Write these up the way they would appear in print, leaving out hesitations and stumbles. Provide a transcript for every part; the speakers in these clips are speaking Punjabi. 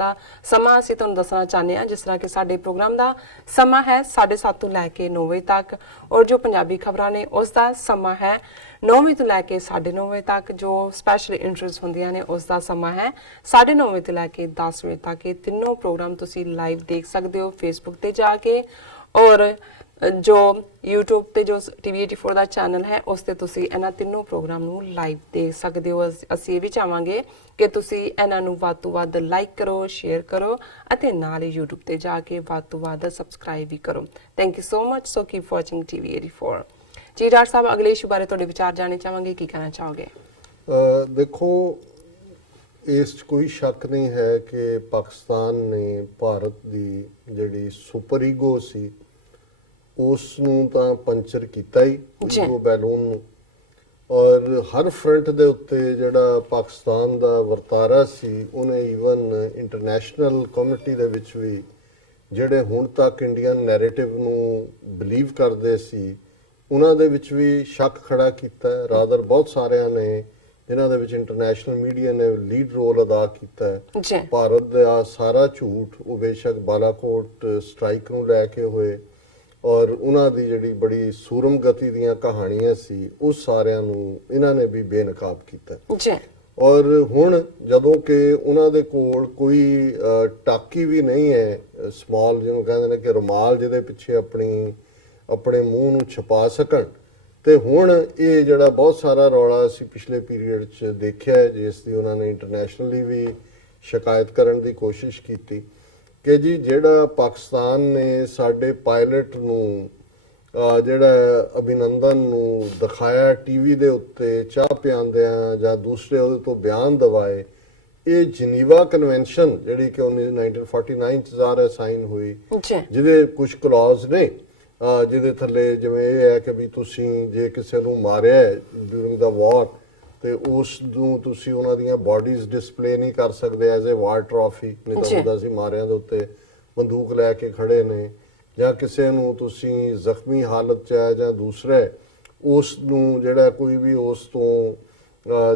ਦਾ ਸਮਾਂ ਅਸੀਂ ਤੁਹਾਨੂੰ ਦੱਸਣਾ ਚਾਹੁੰਦੇ ਹਾਂ। ਜਿਸ ਤਰ੍ਹਾਂ ਕਿ ਸਾਡੇ ਪ੍ਰੋਗਰਾਮ ਦਾ ਸਮਾਂ ਹੈ 7:30 ਤੋਂ ਲੈ ਕੇ 9 ਵਜੇ ਤੱਕ, ਔਰ ਜੋ ਪੰਜਾਬੀ ਖਬਰਾਂ ਨੇ ਉਸ ਦਾ ਸਮਾਂ ਹੈ 9 ਵਜੇ ਤੋਂ ਲੈ ਕੇ 9:30 ਵਜੇ ਤੱਕ। ਜੋ ਸਪੈਸ਼ਲ ਇੰਟਰਵਿਊਜ਼ ਹੁੰਦੀਆਂ ਨੇ ਉਸ ਦਾ ਸਮਾਂ ਹੈ 9:30 ਵਜੇ ਤੋਂ ਲੈ ਕੇ 10 ਵਜੇ ਤੱਕ। ਇਹ ਤਿੰਨੋਂ ਪ੍ਰੋਗਰਾਮ ਤੁਸੀਂ ਲਾਈਵ ਦੇਖ ਸਕਦੇ ਹੋ ਫੇਸਬੁੱਕ ਤੇ ਜਾ ਕੇ, ਔਰ ਜੋ YouTube ਤੇ ਜੋ TV84 ਦਾ ਚੈਨਲ ਹੈ ਉਸ ਤੇ ਤੁਸੀਂ ਇਹਨਾਂ ਤਿੰਨੋਂ ਪ੍ਰੋਗਰਾਮ ਨੂੰ ਲਾਈਵ ਦੇਖ ਸਕਦੇ ਹੋ। ਅਸੀਂ ਇਹ ਵੀ ਚਾਹਾਂਗੇ ਕਿ ਤੁਸੀਂ ਇਹਨਾਂ ਨੂੰ ਵੱਧ ਤੋਂ ਵੱਧ ਲਾਈਕ ਕਰੋ, ਸ਼ੇਅਰ ਕਰੋ ਅਤੇ ਨਾਲ ਹੀ YouTube ਤੇ ਜਾ ਕੇ ਵੱਧ ਤੋਂ ਵੱਧ ਸਬਸਕ੍ਰਾਈਬ ਵੀ ਕਰੋ। Thank you so much. So keep watching TV84। ਜੀ ਡਾਕਟਰ ਸਾਹਿਬ, ਅਗਲੇ ਇਸ਼ੂ ਬਾਰੇ ਤੁਹਾਡੇ ਵਿਚਾਰ ਜਾਣਨੇ ਚਾਹਾਂਗੇ, ਕੀ ਕਹਿਣਾ ਚਾਹੋਗੇ? ਦੇਖੋ, ਇਸ 'ਚ ਕੋਈ ਸ਼ੱਕ ਨਹੀਂ ਹੈ ਕਿ ਪਾਕਿਸਤਾਨ ਨੇ ਭਾਰਤ ਦੀ ਜਿਹੜੀ ਸੁਪਰ ਈਗੋ ਸੀ ਉਸ ਨੂੰ ਤਾਂ ਪੰਚਰ ਕੀਤਾ ਹੀ, ਈਗੋ ਬੈਲੂਨ ਨੂੰ। ਔਰ ਹਰ ਫਰੰਟ ਦੇ ਉੱਤੇ ਜਿਹੜਾ ਪਾਕਿਸਤਾਨ ਦਾ ਵਰਤਾਰਾ ਸੀ ਉਹਨੇ ਈਵਨ ਇੰਟਰਨੈਸ਼ਨਲ ਕਮਿਊਨਿਟੀ ਦੇ ਵਿੱਚ ਵੀ ਜਿਹੜੇ ਹੁਣ ਤੱਕ ਇੰਡੀਅਨ ਨੈਰੇਟਿਵ ਨੂੰ ਬਿਲੀਵ ਕਰਦੇ ਸੀ ਉਹਨਾਂ ਦੇ ਵਿੱਚ ਵੀ ਸ਼ੱਕ ਖੜਾ ਕੀਤਾ। ਰਾਦਰ ਬਹੁਤ ਸਾਰਿਆਂ ਨੇ ਜਿਨ੍ਹਾਂ ਦੇ ਵਿੱਚ ਇੰਟਰਨੈਸ਼ਨਲ ਮੀਡੀਆ ਨੇ ਲੀਡ ਰੋਲ ਅਦਾ ਕੀਤਾ ਹੈ। ਭਾਰਤ ਦਾ ਸਾਰਾ ਝੂਠ ਉਹ ਬੇਸ਼ੱਕ ਬਾਲਾਕੋਟ ਸਟ੍ਰਾਈਕ ਨੂੰ ਲੈ ਕੇ ਹੋਏ ਔਰ ਉਹਨਾਂ ਦੀ ਜਿਹੜੀ ਬੜੀ ਸੂਰਮ ਗਤੀ ਦੀਆਂ ਕਹਾਣੀਆਂ ਸੀ ਉਸ ਸਾਰਿਆਂ ਨੂੰ ਇਹਨਾਂ ਨੇ ਵੀ ਬੇਨਕਾਬ ਕੀਤਾ। ਔਰ ਹੁਣ ਜਦੋਂ ਕਿ ਉਹਨਾਂ ਦੇ ਕੋਲ ਕੋਈ ਟਾਕੀ ਵੀ ਨਹੀਂ ਹੈ, ਸਮਾਲ ਜਿਹਨੂੰ ਕਹਿੰਦੇ ਨੇ ਕਿ ਰੁਮਾਲ ਜਿਹਦੇ ਪਿੱਛੇ ਆਪਣੇ ਮੂੰਹ ਨੂੰ ਛੁਪਾ ਸਕਣ, ਤੇ ਹੁਣ ਇਹ ਜਿਹੜਾ ਬਹੁਤ ਸਾਰਾ ਰੌਲਾ ਅਸੀਂ ਪਿਛਲੇ ਪੀਰੀਅਡ 'ਚ ਦੇਖਿਆ ਹੈ ਜਿਸ ਦੀ ਉਹਨਾਂ ਨੇ ਇੰਟਰਨੈਸ਼ਨਲੀ ਵੀ ਸ਼ਿਕਾਇਤ ਕਰਨ ਦੀ ਕੋਸ਼ਿਸ਼ ਕੀਤੀ ਕਿ ਜੀ ਜਿਹੜਾ ਪਾਕਿਸਤਾਨ ਨੇ ਸਾਡੇ ਪਾਇਲਟ ਨੂੰ ਜਿਹੜਾ ਅਭਿਨੰਦਨ ਨੂੰ ਦਿਖਾਇਆ ਟੀਵੀ ਦੇ ਉੱਤੇ ਚਾਹ ਪਿਆਉਂਦਿਆਂ ਜਾਂ ਦੂਸਰੇ ਉਹਦੇ ਤੋਂ ਬਿਆਨ ਦਵਾਏ, ਇਹ ਜਨੀਵਾ ਕਨਵੈਨਸ਼ਨ ਜਿਹੜੀ ਕਿ 1949 'ਚ ਜ਼ਾਹਰ ਸਾਈਨ ਹੋਈ, ਜਿਹਦੇ ਕੁਝ ਕਲੌਜ਼ ਨੇ ਜਿਹਦੇ ਥੱਲੇ ਜਿਵੇਂ ਇਹ ਹੈ ਕਿ ਵੀ ਤੁਸੀਂ ਜੇ ਕਿਸੇ ਨੂੰ ਮਾਰਿਆ ਡਿਊਰਿੰਗ ਦਾ ਵਾਰ ਤੇ ਉਸ ਨੂੰ ਤੁਸੀਂ ਉਹਨਾਂ ਦੀਆਂ ਬਾਡੀਜ਼ ਡਿਸਪਲੇ ਨਹੀਂ ਕਰ ਸਕਦੇ ਐਜ਼ ਅ ਵਾਰ ਟਰਾਫੀ। ਨਹੀਂ ਤਾਂ ਹੁੰਦਾ ਸੀ ਮਾਰਿਆਂ ਦੇ ਉੱਤੇ ਬੰਦੂਕ ਲੈ ਕੇ ਖੜੇ ਨੇ, ਜਾਂ ਕਿਸੇ ਨੂੰ ਤੁਸੀਂ ਜ਼ਖਮੀ ਹਾਲਤ 'ਚ ਹੈ ਜਾਂ ਦੂਸਰਾ ਉਸ ਨੂੰ ਜਿਹੜਾ ਕੋਈ ਵੀ ਉਸ ਤੋਂ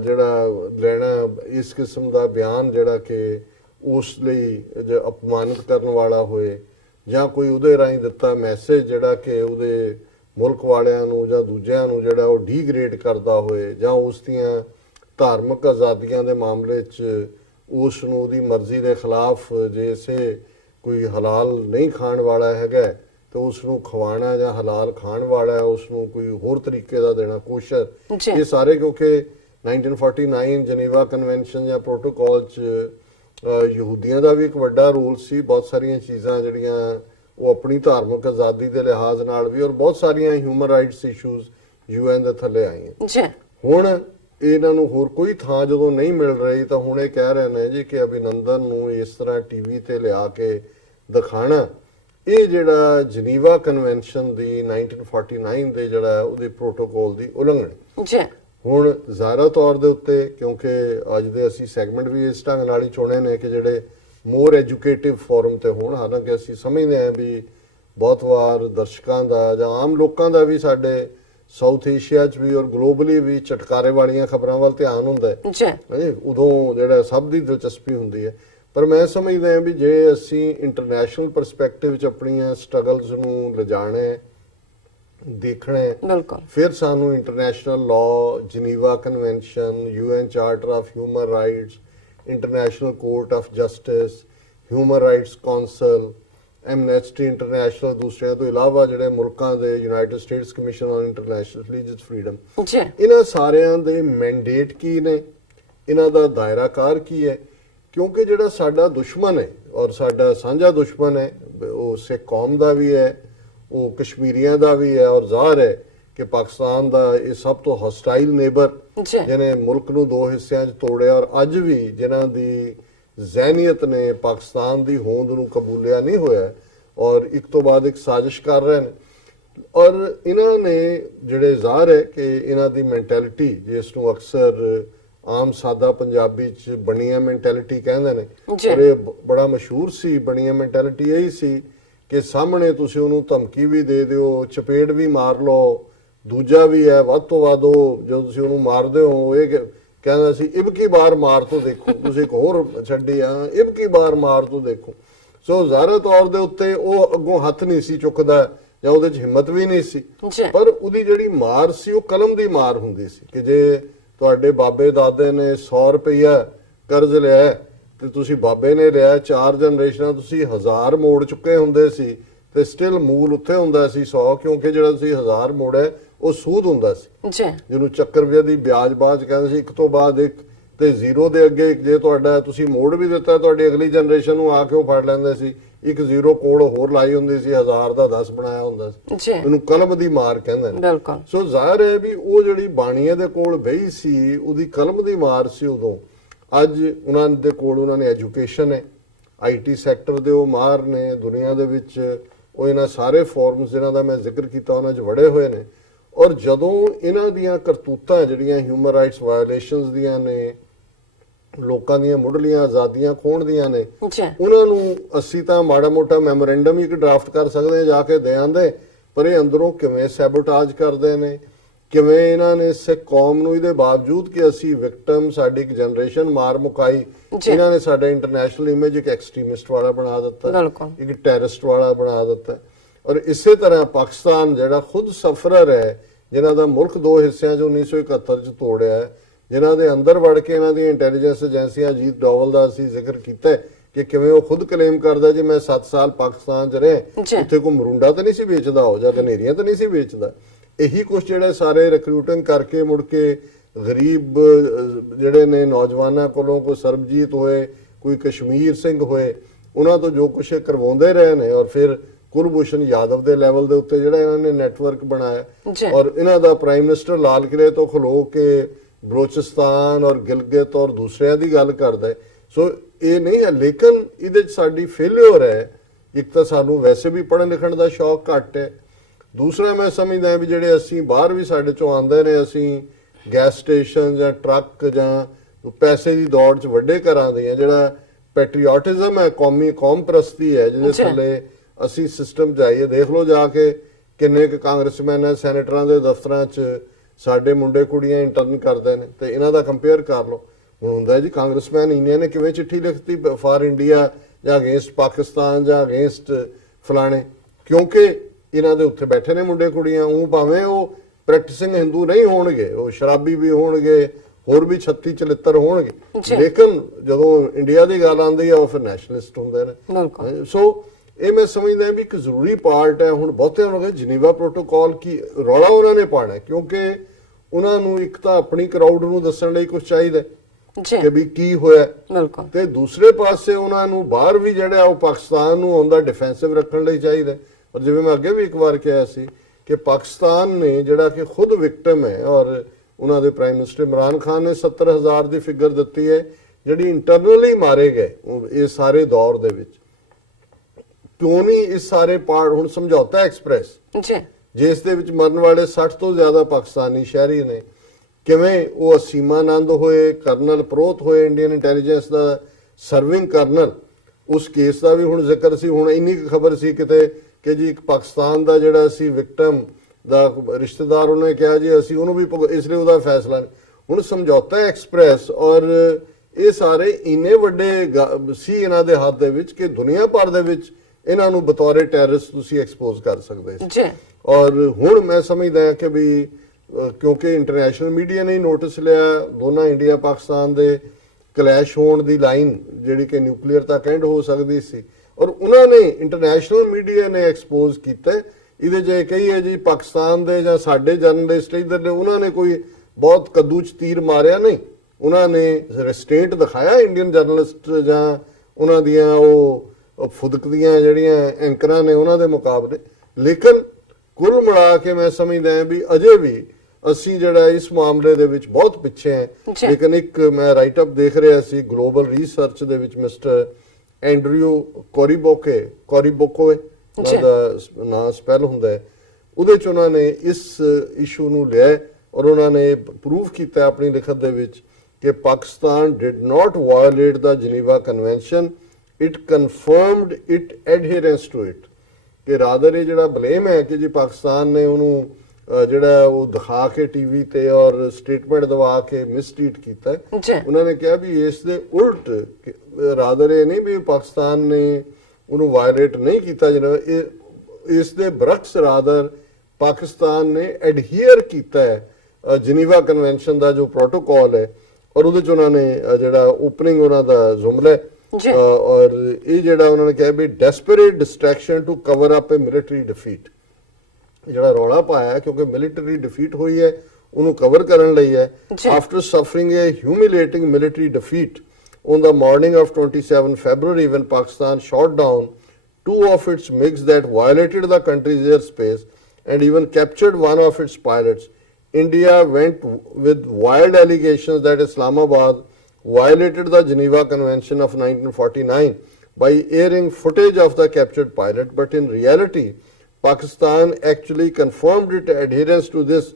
ਜਿਹੜਾ ਲੈਣਾ ਇਸ ਕਿਸਮ ਦਾ ਬਿਆਨ ਜਿਹੜਾ ਕਿ ਉਸ ਲਈ ਅਪਮਾਨਿਤ ਕਰਨ ਵਾਲਾ ਹੋਏ, ਜਾਂ ਕੋਈ ਉਹਦੇ ਰਾਹੀਂ ਦਿੱਤਾ ਮੈਸੇਜ ਜਿਹੜਾ ਕਿ ਉਹਦੇ ਮੁਲਕ ਵਾਲਿਆਂ ਨੂੰ ਜਾਂ ਦੂਜਿਆਂ ਨੂੰ ਜਿਹੜਾ ਉਹ ਡੀਗ੍ਰੇਡ ਕਰਦਾ ਹੋਏ, ਜਾਂ ਉਸ ਦੀਆਂ ਧਾਰਮਿਕ ਆਜ਼ਾਦੀਆਂ ਦੇ ਮਾਮਲੇ 'ਚ ਉਸ ਨੂੰ ਉਹਦੀ ਮਰਜ਼ੀ ਦੇ ਖਿਲਾਫ ਜੇ ਇਸੇ ਕੋਈ ਹਲਾਲ ਨਹੀਂ ਖਾਣ ਵਾਲਾ ਹੈਗਾ ਤਾਂ ਉਸ ਨੂੰ ਖਵਾਉਣਾ, ਜਾਂ ਹਲਾਲ ਖਾਣ ਵਾਲਾ ਉਸ ਨੂੰ ਕੋਈ ਹੋਰ ਤਰੀਕੇ ਦਾ ਦੇਣਾ ਕੋਸ਼ਰ, ਇਹ ਸਾਰੇ ਕਿਉਂਕਿ 1949 ਜਨੀਵਾ ਕਨਵੈਨਸ਼ਨ ਜਾਂ ਪ੍ਰੋਟੋਕਾਲ 'ਚ ਯਹੂਦੀਆਂ ਦਾ ਵੀ ਇੱਕ ਵੱਡਾ ਰੋਲ ਸੀ। ਬਹੁਤ ਸਾਰੀਆਂ ਚੀਜ਼ਾਂ ਜਿਹੜੀਆਂ ਉਹ ਆਪਣੀ ਧਾਰਮਿਕ ਆਜ਼ਾਦੀ ਦੇ ਲਿਹਾਜ਼ ਨਾਲ ਵੀ, ਔਰ ਬਹੁਤ ਸਾਰੀਆਂ ਹਿਊਮਨ ਰਾਈਟਸ ਇਸ਼ੂਜ਼ UN ਦੇ ਥੱਲੇ ਆਈਆਂ। ਹੁਣ ਇਹਨਾਂ ਨੂੰ ਹੋਰ ਕੋਈ ਥਾਂ ਜਦੋਂ ਨਹੀਂ ਮਿਲ ਰਹੀ ਤਾਂ ਹੁਣ ਇਹ ਕਹਿ ਰਹੇ ਨੇ ਜੀ ਕਿ ਅਭਿਨੰਦਨ ਨੂੰ ਇਸ ਤਰ੍ਹਾਂ ਟੀਵੀ ਤੇ ਲਿਆ ਕੇ ਦਿਖਾਣਾ, ਇਹ ਜਿਹੜਾ ਜਨੀਵਾ ਕਨਵੈਨਸ਼ਨ ਦੀ 1949 ਦੇ ਜਿਹੜਾ ਉਹਦੇ ਪ੍ਰੋਟੋਕਾਲ ਦੀ ਉਲੰਘਣਾ। ਹੁਣ ਜ਼ਾਹਰਾ ਤੌਰ ਦੇ ਉੱਤੇ ਕਿਉਂਕਿ ਅੱਜ ਦੇ ਅਸੀਂ ਸੈਗਮੈਂਟ ਵੀ ਇਸ ਢੰਗ ਨਾਲ ਹੀ ਚੁਣੇ ਨੇ ਕਿ ਜਿਹੜੇ ਮੋਰ ਐਜੂਕੇਟਿਵ ਫੋਰਮ ਤੇ ਹੋਣ, ਹਾਲਾਂਕਿ ਅਸੀਂ ਸਮਝਦੇ ਹਾਂ ਵੀ ਬਹੁਤ ਵਾਰ ਦਰਸ਼ਕਾਂ ਦਾ ਜਾਂ ਆਮ ਲੋਕਾਂ ਦਾ ਵੀ ਸਾਡੇ ਸਾਊਥ ਏਸ਼ੀਆ 'ਚ ਵੀ ਔਰ ਗਲੋਬਲੀ ਵੀ ਚਟਕਾਰੇ ਵਾਲੀਆਂ ਖਬਰਾਂ ਵੱਲ ਧਿਆਨ ਹੁੰਦਾ ਹੈ, ਉਦੋਂ ਜਿਹੜਾ ਸਭ ਦੀ ਦਿਲਚਸਪੀ ਹੁੰਦੀ ਹੈ। ਪਰ ਮੈਂ ਸਮਝਦਾ ਹਾਂ ਵੀ ਜੇ ਅਸੀਂ ਇੰਟਰਨੈਸ਼ਨਲ ਪਰਸਪੈਕਟਿਵ 'ਚ ਆਪਣੀਆਂ ਸਟਰਗਲਸ ਨੂੰ ਲਿਜਾਣਾ ਹੈ, ਦੇਖਣਾ ਹੈ, ਫਿਰ ਸਾਨੂੰ international law, Geneva Convention, UN Charter of Human Rights, International Court of Justice, Human Rights Council, Amnesty International, ਦੂਸਰਿਆਂ ਤੋਂ ਇਲਾਵਾ ਜਿਹੜੇ ਮੁਲਕਾਂ ਦੇ United States Commission on International Religious Freedom, ਇਹਨਾਂ ਸਾਰਿਆਂ ਦੇ ਮੈਂਡੇਟ ਕੀ ਨੇ, ਇਹਨਾਂ ਦਾ ਦਾਇਰਾਕਾਰ ਕੀ ਹੈ। ਕਿਉਂਕਿ ਜਿਹੜਾ ਸਾਡਾ ਦੁਸ਼ਮਣ ਹੈ ਔਰ ਸਾਡਾ ਸਾਂਝਾ ਦੁਸ਼ਮਣ ਹੈ, ਉਹ ਸਿੱਖ ਕੌਮ ਦਾ ਵੀ ਹੈ, ਉਹ ਕਸ਼ਮੀਰੀਆਂ ਦਾ ਵੀ ਹੈ, ਔਰ ਜ਼ਾਹਰ ਹੈ ਕਿ ਪਾਕਿਸਤਾਨ ਦਾ ਇਹ ਸਭ ਤੋਂ ਹੌਸਟਾਈਲ ਨੇਬਰ ਜਿਹਨੇ ਮੁਲਕ ਨੂੰ ਦੋ ਹਿੱਸਿਆਂ 'ਚ ਤੋੜਿਆ, ਔਰ ਅੱਜ ਵੀ ਜਿਨ੍ਹਾਂ ਦੀ ਜ਼ਹਿਨੀਅਤ ਨੇ ਪਾਕਿਸਤਾਨ ਦੀ ਹੋਂਦ ਨੂੰ ਕਬੂਲਿਆ ਨਹੀਂ ਹੋਇਆ ਔਰ ਇੱਕ ਤੋਂ ਬਾਅਦ ਇੱਕ ਸਾਜ਼ਿਸ਼ ਕਰ ਰਹੇ ਨੇ। ਔਰ ਇਹਨਾਂ ਨੇ ਜਿਹੜੇ ਜ਼ਾਹਰ ਹੈ ਕਿ ਇਹਨਾਂ ਦੀ ਮੈਂਟੈਲਿਟੀ ਜਿਸ ਨੂੰ ਅਕਸਰ ਆਮ ਸਾਦਾ ਪੰਜਾਬੀ 'ਚ ਬਣੀਆਂ ਮੈਂਟੈਲਿਟੀ ਕਹਿੰਦੇ ਨੇ, ਔਰ ਇਹ ਬੜਾ ਮਸ਼ਹੂਰ ਸੀ। ਬਣੀਆਂ ਮੈਂਟੈਲਿਟੀ ਇਹੀ ਸੀ ਕਿ ਸਾਹਮਣੇ ਤੁਸੀਂ ਉਹਨੂੰ ਧਮਕੀ ਵੀ ਦੇ ਦਿਓ, ਚਪੇੜ ਵੀ ਮਾਰ ਲਓ, ਦੂਜਾ ਵੀ ਹੈ ਵੱਧ ਤੋਂ ਵੱਧ ਉਹ ਜਦੋਂ ਤੁਸੀਂ ਉਹਨੂੰ ਮਾਰਦੇ ਹੋ ਇਹ ਕਹਿੰਦਾ ਸੀ ਇਬਕੀ ਬਾਰ ਮਾਰ ਤੋਂ ਦੇਖੋ, ਤੁਸੀਂ ਇੱਕ ਹੋਰ ਛੱਡੀ ਆ ਇਬਕੀ ਬਾਰ ਮਾਰ ਤੋਂ ਦੇਖੋ। ਸੋ ਜ਼ਾਹਿਰ ਤੌਰ ਦੇ ਉੱਤੇ ਉਹ ਅੱਗੋਂ ਹੱਥ ਨਹੀਂ ਸੀ ਚੁੱਕਦਾ ਜਾਂ ਉਹਦੇ 'ਚ ਹਿੰਮਤ ਵੀ ਨਹੀਂ ਸੀ, ਪਰ ਉਹਦੀ ਜਿਹੜੀ ਮਾਰ ਸੀ ਉਹ ਕਲਮ ਦੀ ਮਾਰ ਹੁੰਦੀ ਸੀ ਕਿ ਜੇ ਤੁਹਾਡੇ ਬਾਬੇ ਦਾਦੇ ਨੇ 100 ਰੁਪਈਆ ਕਰਜ਼ ਲਿਆ ਤੇ ਤੁਸੀਂ ਬਾਬੇ ਨੇ ਲਿਆ 4 ਜਨਰੇਸ਼ਨਾਂ ਤੁਸੀਂ 1000 ਮੋੜ ਚੁੱਕੇ ਹੁੰਦੇ ਸੀ ਤੇ ਸਟਿਲ ਮੂਲ ਉੱਥੇ ਹੁੰਦਾ ਸੀ 100, ਕਿਉਂਕਿ ਜਿਹੜਾ ਤੁਸੀਂ 1000 ਮੋੜਿਆ ਉਹ ਸੂਦ ਹੁੰਦਾ ਸੀ ਜਿਹਨੂੰ ਚੱਕਰਵਿਆਧੀ ਵਿਆਜ-ਬਾਜ ਕਹਿੰਦੇ ਸੀ, ਇੱਕ ਤੋਂ ਬਾਅਦ ਇੱਕ ਤੇ ਜ਼ੀਰੋ ਦੇ ਅੱਗੇ ਇੱਕ। ਜੇ ਤੁਹਾਡਾ ਤੁਸੀਂ ਮੋੜ ਵੀ ਦਿੱਤਾ ਤੁਹਾਡੀ ਅਗਲੀ ਜਨਰੇਸ਼ਨ ਨੂੰ ਆ ਕੇ ਉਹ ਫੜ ਲੈਂਦੇ ਸੀ, ਇੱਕ ਜ਼ੀਰੋ ਕੋਡ ਹੋਰ ਲਾਈ ਹੁੰਦੀ ਸੀ, 1000 ਦਾ 10 ਬਣਾਇਆ ਹੁੰਦਾ ਸੀ। ਇਹਨੂੰ ਕਲਮ ਦੀ ਮਾਰ ਕਹਿੰਦੇ ਨੇ। ਸੋ ਜ਼ਾਹਿਰ ਹੈ ਵੀ ਉਹ ਜਿਹੜੀ ਬਾਣੀਏ ਦੇ ਕੋਲ ਬਈ ਸੀ ਉਹਦੀ ਕਲਮ ਦੀ ਮਾਰ ਸੀ ਉਦੋਂ। ਅੱਜ ਉਹਨਾਂ ਦੇ ਕੋਲ ਉਹਨਾਂ ਨੇ ਐਜੂਕੇਸ਼ਨ ਹੈ, IT ਸੈਕਟਰ ਦੇ ਉਹ ਮਾਹਰ ਨੇ ਦੁਨੀਆ ਦੇ ਵਿੱਚ, ਉਹ ਇਹਨਾਂ ਸਾਰੇ ਫੋਰਮਸ ਜਿਨ੍ਹਾਂ ਦਾ ਮੈਂ ਜ਼ਿਕਰ ਕੀਤਾ ਉਹਨਾਂ 'ਚ ਵੜੇ ਹੋਏ ਨੇ। ਔਰ ਜਦੋਂ ਇਹਨਾਂ ਦੀਆਂ ਕਰਤੂਤਾਂ ਜਿਹੜੀਆਂ ਹਿਊਮਨ ਰਾਈਟਸ ਵਾਇਓਲੇਸ਼ਨਸ ਦੀਆਂ ਨੇ, ਲੋਕਾਂ ਦੀਆਂ ਮੁੱਢਲੀਆਂ ਆਜ਼ਾਦੀਆਂ ਖੋਹਣ ਦੀਆਂ ਨੇ, ਉਹਨਾਂ ਨੂੰ ਅਸੀਂ ਤਾਂ ਮਾੜਾ ਮੋਟਾ ਮੈਮੋਰੈਂਡਮ ਹੀ ਡਰਾਫਟ ਕਰ ਸਕਦੇ ਹਾਂ ਜਾ ਕੇ ਦੇ ਆਂਦੇ, ਪਰ ਇਹ ਅੰਦਰੋਂ ਕਿਵੇਂ ਸੈਬੋਟਾਜ ਕਰਦੇ ਨੇ, ਕਿਵੇਂ ਇਹਨਾਂ ਨੇ ਸਿੱਖ ਕੌਮ ਨੂੰ ਇਹਦੇ ਬਾਵਜੂਦ ਕਿ ਅਸੀਂ ਵਿਕਟਮ, ਸਾਡੀ ਇੱਕ ਜਨਰੇਸ਼ਨ ਮਾਰ ਮੁਕਾਈ, ਇਹਨਾਂ ਨੇ ਸਾਡਾ ਇੰਟਰਨੈਸ਼ਨਲ ਇਮੇਜ ਇੱਕ ਐਕਸਟ੍ਰੀਮਿਸਟ ਵਾਲਾ ਬਣਾ ਦਿੱਤਾ, ਇੱਕ ਟੈਰਰਿਸਟ ਵਾਲਾ ਬਣਾ ਦਿੱਤਾ। ਔਰ ਇਸੇ ਤਰ੍ਹਾਂ ਪਾਕਿਸਤਾਨ ਜਿਹੜਾ ਖੁਦ ਸਫਰਰ ਹੈ, ਜਿਨ੍ਹਾਂ ਦਾ ਮੁਲਕ 2 ਹਿੱਸਿਆਂ 'ਚ 1971 'ਚ ਤੋੜਿਆ ਹੈ, ਜਿਨ੍ਹਾਂ ਦੇ ਅੰਦਰ ਵੜ ਕੇ ਇਹਨਾਂ ਦੀਆਂ ਇੰਟੈਲੀਜੈਂਸ ਏਜੰਸੀਆਂ, ਅਜੀਤ ਡੋਵਲ ਦਾ ਅਸੀਂ ਜ਼ਿਕਰ ਕੀਤਾ ਕਿ ਕਿਵੇਂ ਉਹ ਖੁਦ ਕਲੇਮ ਕਰਦਾ ਜੀ ਮੈਂ 7 ਸਾਲ ਪਾਕਿਸਤਾਨ 'ਚ ਰਿਹਾ, ਉੱਥੇ ਕੋਈ ਮਰੂੰਡਾ ਤਾਂ ਨਹੀਂ ਸੀ ਵੇਚਦਾ ਹੋ ਜਾਂ ਗਨੇਰੀਆਂ ਤਾਂ ਨਹੀਂ ਸੀ ਵੇਚਦਾ। ਇਹੀ ਕੁਛ ਜਿਹੜੇ ਸਾਰੇ ਰਿਕਰੂਟਿੰਗ ਕਰਕੇ ਮੁੜ ਕੇ ਗਰੀਬ ਜਿਹੜੇ ਨੇ ਨੌਜਵਾਨਾਂ ਕੋਲੋਂ, ਕੋਈ ਸਰਬਜੀਤ ਹੋਏ, ਕੋਈ ਕਸ਼ਮੀਰ ਸਿੰਘ ਹੋਏ, ਉਹਨਾਂ ਤੋਂ ਜੋ ਕੁਛ ਕਰਵਾਉਂਦੇ ਰਹੇ ਨੇ। ਔਰ ਫਿਰ ਕੁਲਭੂਸ਼ਣ ਯਾਦਵ ਦੇ ਲੈਵਲ ਦੇ ਉੱਤੇ ਜਿਹੜਾ ਇਹਨਾਂ ਨੇ ਨੈਟਵਰਕ ਬਣਾਇਆ, ਔਰ ਇਹਨਾਂ ਦਾ ਪ੍ਰਾਈਮ ਮਿਨਿਸਟਰ ਲਾਲ ਕਿਲੇ ਤੋਂ ਖਲੋ ਕੇ ਬਲੋਚਿਸਤਾਨ ਔਰ ਗਿਲਗਿਤ ਔਰ ਦੂਸਰਿਆਂ ਦੀ ਗੱਲ ਕਰਦਾ ਹੈ। ਸੋ ਇਹ ਨਹੀਂ ਹੈ, ਲੇਕਿਨ ਇਹਦੇ 'ਚ ਸਾਡੀ ਫੇਲਿਅਰ ਹੈ। ਇੱਕ ਤਾਂ ਸਾਨੂੰ ਵੈਸੇ ਵੀ ਪੜ੍ਹਨ ਲਿਖਣ ਦਾ ਸ਼ੌਕ ਘੱਟ ਹੈ, ਦੂਸਰਾ ਮੈਂ ਸਮਝਦਾ ਵੀ ਜਿਹੜੇ ਅਸੀਂ ਬਾਹਰ ਵੀ ਸਾਡੇ ਚੋਂ ਆਉਂਦੇ ਨੇ, ਅਸੀਂ ਗੈਸ ਸਟੇਸ਼ਨ ਜਾਂ ਟਰੱਕ ਜਾਂ ਪੈਸੇ ਦੀ ਦੌੜ 'ਚ ਵੱਡੇ ਘਰਾਂ ਦੇ ਆ, ਜਿਹੜਾ ਪੈਟਰੀਓਟਿਜ਼ਮ ਹੈ, ਕੌਮ ਪ੍ਰਸਤੀ ਹੈ, ਜਿਹਦੇ ਥੱਲੇ ਅਸੀਂ ਸਿਸਟਮ ਜਾਈਏ। ਦੇਖ ਲਓ ਜਾ ਕੇ ਕਿੰਨੇ ਕੁ ਕਾਂਗਰਸਮੈਨ ਹੈ ਸੈਨੇਟਰਾਂ ਦੇ ਦਫ਼ਤਰਾਂ 'ਚ ਸਾਡੇ ਮੁੰਡੇ ਕੁੜੀਆਂ ਇੰਟਰਨ ਕਰਦੇ ਨੇ, ਤੇ ਇਹਨਾਂ ਦਾ ਕੰਪੇਅਰ ਕਰ ਲਓ। ਹੁਣ ਹੁੰਦਾ ਜੀ ਕਾਂਗਰਸਮੈਨ ਇੰਡੀਆ ਨੇ ਕਿਵੇਂ ਚਿੱਠੀ ਲਿਖਤੀ ਫਾਰ ਇੰਡੀਆ ਜਾਂ ਅਗੇਂਸਟ ਪਾਕਿਸਤਾਨ ਜਾਂ ਅਗੇਂਸਟ ਫਲਾਣੇ, ਕਿਉਂਕਿ ਇਹਨਾਂ ਦੇ ਉੱਥੇ ਬੈਠੇ ਨੇ ਮੁੰਡੇ ਕੁੜੀਆਂ। ਉਹ ਭਾਵੇਂ ਉਹ ਪ੍ਰੈਕਟਿਸਿੰਗ ਹਿੰਦੂ ਨਹੀਂ ਹੋਣਗੇ, ਉਹ ਸ਼ਰਾਬੀ ਵੀ ਹੋਣਗੇ, ਹੋਰ ਵੀ 36 ਚਲਿੱਤਰ ਹੋਣਗੇ, ਲੇਕਿਨ ਜਦੋਂ ਇੰਡੀਆ ਦੀ ਗੱਲ ਆਉਂਦੀ ਆ ਉਹ ਫਿਰ ਨੈਸ਼ਨਲਿਸਟ ਹੁੰਦੇ ਨੇ। ਸੋ ਇਹ ਮੈਂ ਸਮਝਦਾ ਵੀ ਇੱਕ ਜ਼ਰੂਰੀ ਪਾਰਟ ਹੈ। ਹੁਣ ਬਹੁਤਿਆਂ ਨੂੰ ਜਨੀਵਾ ਪ੍ਰੋਟੋਕਾਲ ਕੀ ਰੌਲਾ ਉਹਨਾਂ ਨੇ ਪਾਣਾ, ਕਿਉਂਕਿ ਉਹਨਾਂ ਨੂੰ ਇੱਕ ਤਾਂ ਆਪਣੀ ਕਰਾਊਡ ਨੂੰ ਦੱਸਣ ਲਈ ਕੁਝ ਚਾਹੀਦਾ ਕਿ ਵੀ ਕੀ ਹੋਇਆ, ਤੇ ਦੂਸਰੇ ਪਾਸੇ ਉਹਨਾਂ ਨੂੰ ਬਾਹਰ ਵੀ ਜਿਹੜਾ ਉਹ ਪਾਕਿਸਤਾਨ ਨੂੰ ਉਹਦਾ ਡਿਫੈਂਸਿਵ ਰੱਖਣ ਲਈ ਚਾਹੀਦਾ। ਔਰ ਜਿਵੇਂ ਮੈਂ ਅੱਗੇ ਵੀ ਇੱਕ ਵਾਰ ਕਿਹਾ ਸੀ ਕਿ ਪਾਕਿਸਤਾਨ ਨੇ ਜਿਹੜਾ ਕਿ ਖੁਦ ਵਿਕਟਮ ਹੈ, ਔਰ ਉਹਨਾਂ ਦੇ ਪ੍ਰਾਈਮ ਮਿਨਿਸਟਰ ਇਮਰਾਨ ਖਾਨ ਨੇ 70,000 ਦੀ ਫਿਗਰ ਦਿੱਤੀ ਹੈ ਜਿਹੜੀ ਇੰਟਰਨਲੀ ਮਾਰੇ ਗਏ ਇਹ ਸਾਰੇ ਦੌਰ ਦੇ ਵਿੱਚ। ਕਿਉਂ ਨਹੀਂ ਇਸ ਸਾਰੇ ਪਾਰਟ ਹੁਣ ਸਮਝੌਤਾ ਐਕਸਪ੍ਰੈਸ ਜਿਸ ਦੇ ਵਿੱਚ ਮਰਨ ਵਾਲੇ 60 ਤੋਂ ਜ਼ਿਆਦਾ ਪਾਕਿਸਤਾਨੀ ਸ਼ਹਿਰੀ ਨੇ, ਕਿਵੇਂ ਉਹ ਅਸੀਮਾਨੰਦ ਹੋਏ, ਕਰਨਲ ਪ੍ਰੋਤ ਹੋਏ, ਇੰਡੀਅਨ ਇੰਟੈਲੀਜੈਂਸ ਦਾ ਸਰਵਿੰਗ ਕਰਨਲ, ਉਸ ਕੇਸ ਦਾ ਵੀ ਹੁਣ ਜ਼ਿਕਰ ਸੀ। ਹੁਣ ਇੰਨੀ ਖਬਰ ਸੀ ਕਿਤੇ ਕਿ ਜੀ ਇੱਕ ਪਾਕਿਸਤਾਨ ਦਾ ਜਿਹੜਾ ਸੀ ਵਿਕਟਮ ਦਾ ਰਿਸ਼ਤੇਦਾਰ, ਉਹਨੇ ਕਿਹਾ ਜੀ ਅਸੀਂ ਉਹਨੂੰ ਵੀ, ਇਸ ਲਈ ਉਹਦਾ ਫੈਸਲਾ ਨਹੀਂ। ਹੁਣ ਸਮਝੌਤਾ ਐਕਸਪ੍ਰੈਸ ਔਰ ਇਹ ਸਾਰੇ ਇੰਨੇ ਵੱਡੇ ਸੀ ਇਹਨਾਂ ਦੇ ਹੱਥ ਦੇ ਵਿੱਚ ਕਿ ਦੁਨੀਆ ਭਰ ਦੇ ਵਿੱਚ ਇਹਨਾਂ ਨੂੰ ਬਤੌਰੇ ਟੈਰਰਿਸਟ ਤੁਸੀਂ ਐਕਸਪੋਜ਼ ਕਰ ਸਕਦੇ ਸੀ। ਔਰ ਹੁਣ ਮੈਂ ਸਮਝਦਾ ਕਿ ਵੀ ਕਿਉਂਕਿ ਇੰਟਰਨੈਸ਼ਨਲ ਮੀਡੀਆ ਨੇ ਨੋਟਿਸ ਲਿਆ, ਦੋਨਾਂ ਇੰਡੀਆ ਪਾਕਿਸਤਾਨ ਦੇ ਕਲੈਸ਼ ਹੋਣ ਦੀ ਲਾਈਨ ਜਿਹੜੀ ਕਿ ਨਿਊਕਲੀਅਰ ਤੱਕ ਐਂਡ ਹੋ ਸਕਦੀ ਸੀ, ਔਰ ਉਹਨਾਂ ਨੇ ਇੰਟਰਨੈਸ਼ਨਲ ਮੀਡੀਆ ਨੇ ਐਕਸਪੋਜ਼ ਕੀਤਾ। ਇਹਦੇ ਜੇ ਕਹੀਏ ਜੀ ਪਾਕਿਸਤਾਨ ਦੇ ਜਾਂ ਸਾਡੇ ਜਰਨਲਿਸਟ ਇਧਰ ਨੇ, ਉਹਨਾਂ ਨੇ ਕੋਈ ਬਹੁਤ ਕੱਦੂ 'ਚ ਤੀਰ ਮਾਰਿਆ ਨਹੀਂ, ਉਹਨਾਂ ਨੇ ਰੈਸਟ੍ਰੇਂਟ ਦਿਖਾਇਆ ਇੰਡੀਅਨ ਜਰਨਲਿਸਟ ਜਾਂ ਉਹਨਾਂ ਦੀਆਂ ਉਹ ਫੁਦਕਦੀਆਂ ਜਿਹੜੀਆਂ ਐਂਕਰਾਂ ਨੇ ਉਹਨਾਂ ਦੇ ਮੁਕਾਬਲੇ। ਲੇਕਿਨ ਕੁੱਲ ਮਿਲਾ ਕੇ ਮੈਂ ਸਮਝਦਾ ਵੀ ਅਜੇ ਵੀ ਅਸੀਂ ਜਿਹੜਾ ਇਸ ਮਾਮਲੇ ਦੇ ਵਿੱਚ ਬਹੁਤ ਪਿੱਛੇ ਹਾਂ। ਲੇਕਿਨ ਇੱਕ ਮੈਂ ਰਾਈਟ ਅਪ ਦੇਖ ਰਿਹਾ ਸੀ ਗਲੋਬਲ ਰਿਸਰਚ ਦੇ ਵਿੱਚ ਮਿਸਟਰ ਐਂਡਰਿਊ ਕੋਰੀਬੋਕੇ ਉਹਨਾਂ ਦਾ ਨਾਂ ਸਪੈਲ ਹੁੰਦਾ ਹੈ, ਉਹਦੇ 'ਚ ਉਹਨਾਂ ਨੇ ਇਸ ਇਸ਼ੂ ਨੂੰ ਲਿਆ ਔਰ ਉਹਨਾਂ ਨੇ ਪ੍ਰੂਵ ਕੀਤਾ ਆਪਣੀ ਲਿਖਤ ਦੇ ਵਿੱਚ ਕਿ Pakistan did not violate the Geneva Convention, it confirmed it adherence to it. ਕਿ ਰਾਦਰ ਇਹ ਜਿਹੜਾ ਬਲੇਮ ਹੈ ਕਿ ਜੀ ਪਾਕਿਸਤਾਨ ਨੇ ਉਹਨੂੰ ਜਿਹੜਾ ਉਹ ਦਿਖਾ ਕੇ ਟੀਵੀ ਤੇ ਔਰ ਸਟੇਟਮੈਂਟ ਦਵਾ ਕੇ ਮਿਸਟ੍ਰੀਟ ਕੀਤਾ ਹੈ। ਜੀ ਉਹਨਾਂ ਨੇ ਕਿਹਾ ਵੀ ਇਸ ਦੇ ਉਲਟ ਰਾਦਰ ਇਹ ਨਹੀਂ ਵੀ ਪਾਕਿਸਤਾਨ ਨੇ ਉਹਨੂੰ ਵਾਇਲੇਟ ਨਹੀਂ ਕੀਤਾ, ਇਸ ਦੇ ਬਰਕਸ ਰਾਦਰ ਪਾਕਿਸਤਾਨ ਨੇ ਐਡਹੀਅਰ ਕੀਤਾ ਹੈ ਜਨੀਵਾ ਕਨਵੈਨਸ਼ਨ ਦਾ ਜੋ ਪ੍ਰੋਟੋਕਾਲ ਹੈ, ਔਰ ਉਹਦੇ ਚ ਉਹਨਾਂ ਨੇ ਜਿਹੜਾ ਓਪਨਿੰਗ ਉਹਨਾਂ ਦਾ ਜ਼ੁਮਲਾ ਹੈ ਔਰ ਇਹ ਜਿਹੜਾ ਉਹਨਾਂ ਨੇ ਕਿਹਾ ਵੀ desperate distraction to cover up a military defeat, ਜਿਹੜਾ ਰੌਲਾ ਪਾਇਆ ਕਿਉਂਕਿ ਮਿਲਟਰੀ ਡਿਫੀਟ ਹੋਈ ਹੈ ਉਹਨੂੰ ਕਵਰ ਕਰਨ ਲਈ ਹੈ। After suffering a humiliating military defeat on the morning of 27 February when Pakistan shot down 2 of its MiGs that violated the country's airspace and even captured one of its pilots, India went with wild allegations that Islamabad violated the Geneva Convention of 1949 by airing footage of the captured pilot, but in reality Pakistan actually confirmed its adherence to this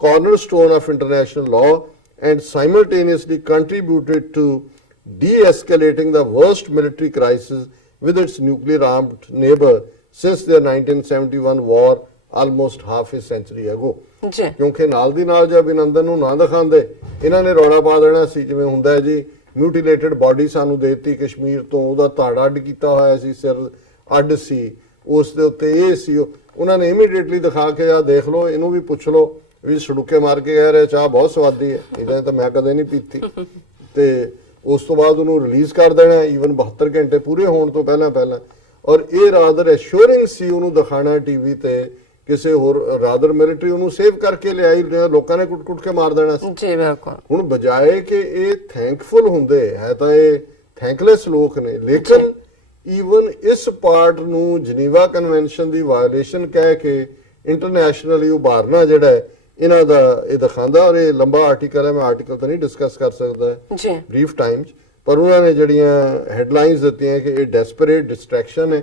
cornerstone of international law and simultaneously contributed to de-escalating the worst military crisis with its nuclear-armed neighbor since their 1971 war almost half a century ago. ਕਿਉਂਕਿ ਨਾਲ ਦੀ ਨਾਲ ਜੇ ਅਭਿਨੰਦਨ ਨੂੰ ਨਾ ਦਿਖਾਉਂਦੇ ਇਹਨਾਂ ਨੇ ਰੌਲਾ ਪਾ ਦੇਣਾ ਸੀ, ਜਿਵੇਂ ਹੁੰਦਾ ਹੈ ਜੀ ਮਿਊਟੀਲੇਟਡ ਬਾਡੀ ਸਾਨੂੰ ਦੇਤੀ ਕਸ਼ਮੀਰ ਤੋਂ, ਉਹਦਾ ਧੜ ਅੱਡ ਕੀਤਾ ਹੋਇਆ ਸੀ, ਸਿਰ ਅੱਡ ਸੀ, ਉਸ ਦੇ ਉੱਤੇ ਇਹ ਸੀ, ਉਹਨਾਂ ਨੇ ਇਮੀਡੀਏਟਲੀ ਦਿਖਾ ਕੇ ਆ ਦੇਖ ਲਓ, ਇਹਨੂੰ ਵੀ ਪੁੱਛ ਲਓ ਵੀ ਸੜੁੱਕੇ ਮਾਰ ਕੇ ਕਹਿ ਰਹੇ ਚਾਹ ਬਹੁਤ ਸਵਾਦੀ ਹੈ, ਇਹਦਾ ਤਾਂ ਮੈਂ ਕਦੇ ਨਹੀਂ ਪੀਤੀ, ਤੇ ਉਸ ਤੋਂ ਬਾਅਦ ਉਹਨੂੰ ਰਿਲੀਜ਼ ਕਰ ਦੇਣਾ ਈਵਨ 72 ਘੰਟੇ ਪੂਰੇ ਹੋਣ ਤੋਂ ਪਹਿਲਾਂ ਔਰ ਇਹ ਰਾਦਰ ਐਸ਼ੋਰਿੰਗ ਸੀ ਉਹਨੂੰ ਦਿਖਾਣਾ ਟੀਵੀ ਤੇ ਕਿਸੇ ਹੋਰ ਰਾਦਰ ਮਿਲਟਰੀ ਉਹਨੂੰ ਸੇਵ ਕਰਕੇ ਲਿਆਈ, ਲੋਕਾਂ ਨੇ ਕੁੱਟ-ਕੁੱਟ ਕੇ ਮਾਰ ਦੇਣਾ ਸੀ। ਜੀ ਬਿਲਕੁਲ। ਹੁਣ ਬਜਾਏ ਕਿ ਇਹ ਥੈਂਕਫੁਲ ਹੁੰਦੇ ਹੈ ਤਾਂ ਇਹ ਥੈਂਕਲੈਸ ਲੋਕ ਨੇ, ਲੇਕਿਨ ਈਵਨ ਇਸ ਪਾਰਟ ਨੂੰ ਜਨੀਵਾ ਕਨਵੈਨਸ਼ਨ ਦੀ ਵਾਇਓਲੇਸ਼ਨ ਕਹਿ ਕੇ ਇੰਟਰਨੈਸ਼ਨਲੀ ਉਭਾਰਨਾ ਜਿਹੜਾ ਹੈ ਇਹਨਾਂ ਦਾ ਇਹ ਦਿਖਾਉਂਦਾ, ਔਰ ਇਹ ਲੰਬਾ ਆਰਟੀਕਲ ਹੈ, ਮੈਂ ਆਰਟੀਕਲ ਤਾਂ ਨਹੀਂ ਡਿਸਕਸ ਕਰ ਸਕਦਾ ਜੀ ਬਰੀਫ ਟਾਈਮ 'ਚ, ਪਰ ਉਹਨਾਂ ਨੇ ਜਿਹੜੀਆਂ ਹੈਡਲਾਈਨਸ ਦਿੱਤੀਆਂ ਕਿ ਇਹ ਡੈਸਪਰੇਟ ਡਿਸਟਰੈਕਸ਼ਨ ਹੈ,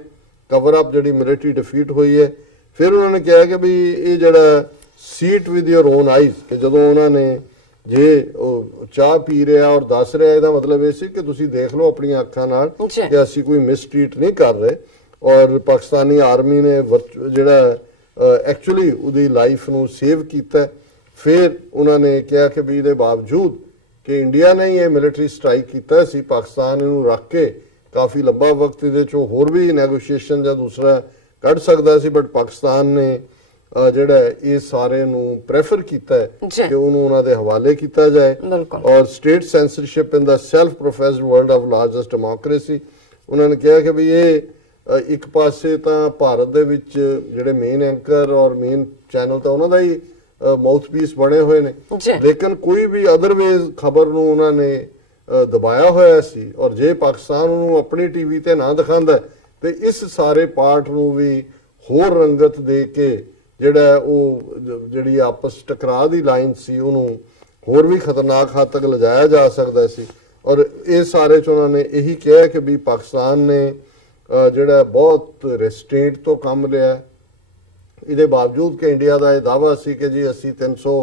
ਕਵਰ ਅਪ ਜਿਹੜੀ ਮਿਲਟਰੀ ਡਿਫੀਟ ਹੋਈ ਹੈ। ਫਿਰ ਉਹਨਾਂ ਨੇ ਕਿਹਾ ਕਿ ਵੀ ਇਹ ਜਿਹੜਾ seat with your own eyes, ਕਿ ਜਦੋਂ ਉਹਨਾਂ ਨੇ ਜੇ ਉਹ ਚਾਹ ਪੀ ਰਿਹਾ ਔਰ ਦੱਸ ਰਿਹਾ, ਇਹਦਾ ਮਤਲਬ ਇਹ ਸੀ ਕਿ ਤੁਸੀਂ ਦੇਖ ਲਓ ਆਪਣੀਆਂ ਅੱਖਾਂ ਨਾਲ ਕਿ ਅਸੀਂ ਕੋਈ ਮਿਸਟ੍ਰੀਟ ਨਹੀਂ ਕਰ ਰਹੇ, ਔਰ ਪਾਕਿਸਤਾਨੀ ਆਰਮੀ ਨੇ ਜਿਹੜਾ ਐਕਚੁਅਲੀ ਉਹਦੀ ਲਾਈਫ ਨੂੰ ਸੇਵ ਕੀਤਾ। ਫਿਰ ਉਹਨਾਂ ਨੇ ਕਿਹਾ ਕਿ ਵੀ ਇਹਦੇ ਬਾਵਜੂਦ ਕਿ ਇੰਡੀਆ ਨੇ ਇਹ ਮਿਲਟਰੀ ਸਟ੍ਰਾਈਕ ਕੀਤਾ ਸੀ, ਪਾਕਿਸਤਾਨ ਇਹਨੂੰ ਰੱਖ ਕੇ ਕਾਫੀ ਲੰਬਾ ਵਕਤ ਇਹਦੇ ਚੋਂ ਹੋਰ ਵੀ ਨੈਗੋਸ਼ੀਏਸ਼ਨ ਜਾਂ ਦੂਸਰਾ ਕੱਢ ਸਕਦਾ ਸੀ, ਬਟ ਪਾਕਿਸਤਾਨ ਨੇ ਜਿਹੜਾ ਇਹ ਸਾਰੇ ਨੂੰ ਪ੍ਰੈਫਰ ਕੀਤਾ ਹੈ ਕਿ ਉਹਨੂੰ ਉਹਨਾਂ ਦੇ ਹਵਾਲੇ ਕੀਤਾ ਜਾਏ। Or state censorship in the self professed world of largest democracy, ਉਹਨਾਂ ਨੇ ਕਿਹਾ ਕਿ ਵੀ ਇਹ ਇੱਕ ਪਾਸੇ ਤਾਂ ਭਾਰਤ ਦੇ ਵਿੱਚ ਜਿਹੜੇ ਮੇਨ ਐਂਕਰ ਔਰ ਮੇਨ ਚੈਨਲ ਤਾਂ ਉਹਨਾਂ ਦਾ ਹੀ ਮਾਊਥਪੀਸ ਬਣੇ ਹੋਏ ਨੇ, ਲੇਕਿਨ ਕੋਈ ਵੀ ਅਦਰਵੇਜ਼ ਖਬਰ ਨੂੰ ਉਹਨਾਂ ਨੇ ਦਬਾਇਆ ਹੋਇਆ ਸੀ, ਔਰ ਜੇ ਪਾਕਿਸਤਾਨ ਨੂੰ ਆਪਣੀ ਟੀਵੀ ਤੇ ਨਾ ਦਿਖਾਉਂਦਾ ਤੇ ਇਸ ਸਾਰੇ ਪਾਰਟ ਨੂੰ ਵੀ ਹੋਰ ਰੰਗਤ ਦੇ ਕੇ ਜਿਹੜਾ ਉਹ ਜਿਹੜੀ ਆਪਸ ਟਕਰਾਅ ਦੀ ਲਾਈਨ ਸੀ ਉਹਨੂੰ ਹੋਰ ਵੀ ਖਤਰਨਾਕ ਹੱਦ ਤੱਕ ਲਿਜਾਇਆ ਜਾ ਸਕਦਾ ਸੀ। ਔਰ ਇਹ ਸਾਰੇ ਚ ਉਹਨਾਂ ਨੇ ਇਹੀ ਕਿਹਾ ਕਿ ਵੀ ਪਾਕਿਸਤਾਨ ਨੇ ਜਿਹੜਾ ਬਹੁਤ ਰੈਸਟ੍ਰੇਂਟ ਤੋਂ ਕੰਮ ਲਿਆ, ਇਹਦੇ ਬਾਵਜੂਦ ਕਿ ਇੰਡੀਆ ਦਾ ਇਹ ਦਾਅਵਾ ਸੀ ਕਿ ਜੀ ਅਸੀਂ 300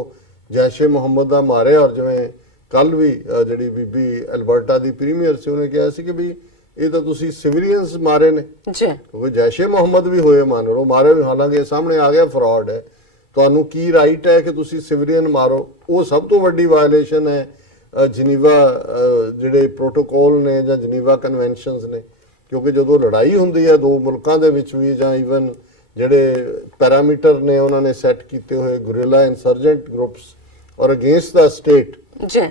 ਜੈਸ਼ ਏ ਮੁਹੰਮਦ ਦਾ ਮਾਰਿਆ, ਔਰ ਜਿਵੇਂ ਕੱਲ ਵੀ ਜਿਹੜੀ ਬੀਬੀ ਅਲਬਰਟਾ ਦੀ ਪ੍ਰੀਮੀਅਰ ਸੀ ਉਹਨੇ ਕਿਹਾ ਸੀ ਕਿ ਵੀ ਇਹ ਤਾਂ ਤੁਸੀਂ ਸਿਵਿਲੀਅਨਸ ਮਾਰੇ ਨੇ, ਕਿਉਂਕਿ ਜੈਸ਼ ਏ ਮੁਹੰਮਦ ਵੀ ਹੋਏ ਮੰਨ ਲਓ ਮਾਰੇ ਵੀ, ਹਾਲਾਂਕਿ ਸਾਹਮਣੇ ਆ ਗਿਆ ਫਰਾਡ ਹੈ, ਤੁਹਾਨੂੰ ਕੀ ਰਾਈਟ ਹੈ ਕਿ ਤੁਸੀਂ ਸਿਵਿਲੀਅਨ ਮਾਰੋ। ਉਹ ਸਭ ਤੋਂ ਵੱਡੀ ਵਾਇਓਲੇਸ਼ਨ ਹੈ ਜਨੀਵਾ ਜਿਹੜੇ ਪ੍ਰੋਟੋਕੋਲ ਨੇ ਜਾਂ ਜਨੀਵਾ ਕਨਵੈਨਸ਼ਨਸ ਨੇ, ਕਿਉਂਕਿ ਜਦੋਂ ਲੜਾਈ ਹੁੰਦੀ ਹੈ ਦੋ ਮੁਲਕਾਂ ਦੇ ਵਿੱਚ ਵੀ ਜਾਂ ਈਵਨ ਜਿਹੜੇ ਪੈਰਾਮੀਟਰ ਨੇ ਉਹਨਾਂ ਨੇ ਸੈੱਟ ਕੀਤੇ ਹੋਏ ਗੁਰਿਲਾ ਇਨਸਰਜੈਂਟ ਗਰੁੱਪਸ ਔਰ ਅਗੇਂਸਟ ਦਾ ਸਟੇਟ,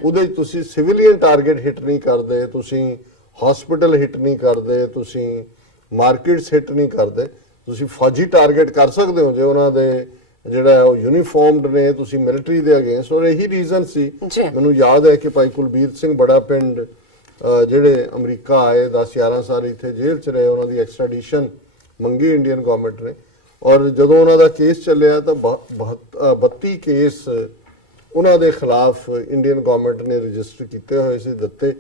ਉਹਦੇ ਤੁਸੀਂ ਸਿਵਿਲੀਅਨ ਟਾਰਗੇਟ ਹਿੱਟ ਨਹੀਂ ਕਰਦੇ, ਤੁਸੀਂ ਹਸਪੀਟਲ ਹਿੱਟ ਨਹੀਂ ਕਰਦੇ, ਤੁਸੀਂ ਮਾਰਕੀਟਸ ਹਿੱਟ ਨਹੀਂ ਕਰਦੇ, ਤੁਸੀਂ ਫੌਜੀ ਟਾਰਗੇਟ ਕਰ ਸਕਦੇ ਹੋ ਜੇ ਉਹਨਾਂ ਦੇ ਜਿਹੜਾ ਉਹ ਯੂਨੀਫਾਰਮਡ ਨੇ, ਤੁਸੀਂ ਮਿਲਟਰੀ ਦੇ ਅਗੇਂਸਟ। ਔਰ ਇਹੀ ਰੀਜ਼ਨ ਸੀ, ਮੈਨੂੰ ਯਾਦ ਹੈ ਕਿ ਭਾਈ ਕੁਲਬੀਰ ਸਿੰਘ ਬੜਾ ਪਿੰਡ ਜਿਹੜੇ ਅਮਰੀਕਾ ਆਏ 10-11 ਸਾਲ ਇੱਥੇ ਜੇਲ੍ਹ 'ਚ ਰਹੇ, ਉਹਨਾਂ ਦੀ ਐਕਸਟ੍ਰੈਡੀਸ਼ਨ ਮੰਗੀ ਇੰਡੀਅਨ ਗਵਰਨਮੈਂਟ ਨੇ, ਔਰ ਜਦੋਂ ਉਹਨਾਂ ਦਾ ਕੇਸ ਚੱਲਿਆ ਤਾਂ 32 ਕੇਸ ਉਹਨਾਂ ਦੇ ਖਿਲਾਫ ਇੰਡੀਅਨ ਗਵਰਨਮੈਂਟ ਨੇ ਰਜਿਸਟਰ ਕੀਤੇ ਹੋਏ ਸੀ ਦਿੱਤੇ।